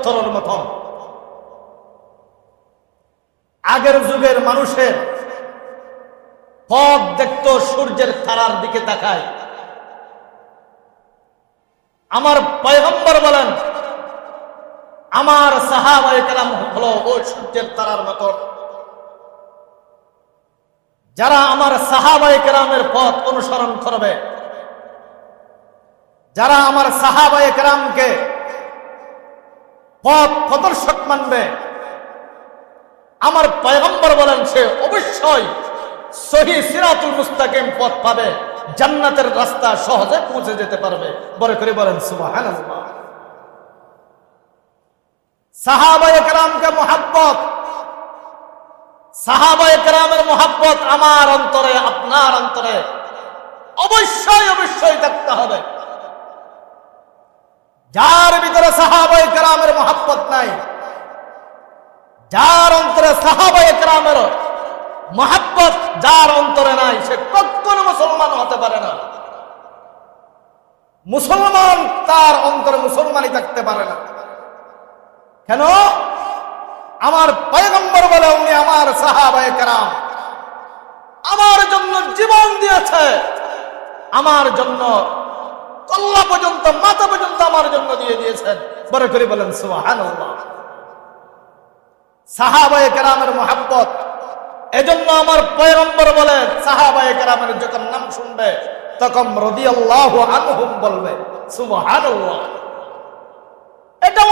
পাথরের মতন। আগের যুগের মানুষের পথ দেখতো সূর্যের তারার দিকে তাকায়। আমার পয়গম্বর বলেন, আমার সাহাবায়ে কেরাম হলো ওই সূর্যের তারার মতন। যারা আমার সাহাবায়ে কেরামের পথ অনুসরণ করবে, যারা আমার সাহাবায়ে কেরামকে পথ প্রদর্শক মানবে, আমার পয়গম্বর বলেন সে অবশ্যই সহি সিরাতুল মুস্তাকিম পথ পাবে, জান্নাতের রাস্তা সহজে পৌঁছে যেতে পারবে। বড় করে বলেন সুবহানাল্লাহ। সাহাবায়ে কেরামকে মুহাব্বত, সাহাবায়ে কেরামের মুহাব্বত আমার অন্তরে, আপনার অন্তরে অবশ্যই অবশ্যই থাকতে হবে। যার ভিতরে সাহাবায়ে কেরামের মুহাব্বত নাই, যার অন্তরে সাহাবায়ে কেরামের মুহাব্বত যার অন্তরে নাই, সে কখনো মুসলমান হতে পারে না। মুসলমান তার অন্তরে মুসলমানই থাকতে পারে না। কেন? আমার পয়গম্বর বলে উনি আমার সাহাবায়ে কেরাম, আমার জন্য জীবন দিয়েছে, আমার জন্য কল্লা পর্যন্ত, মাথা পর্যন্ত আমার জন্য দিয়ে দিয়েছেন। বড় করে বলেন সুবহানাল্লাহ। সাহাবায়ে কেরামের মুহাব্বত, এজন্য আমার পয়গম্বর বলে সাহাবায়ে কেরামের যখন নাম শুনবে তখন রাদিয়াল্লাহু আনহুম বলবে। সুবহানাল্লাহ। এটা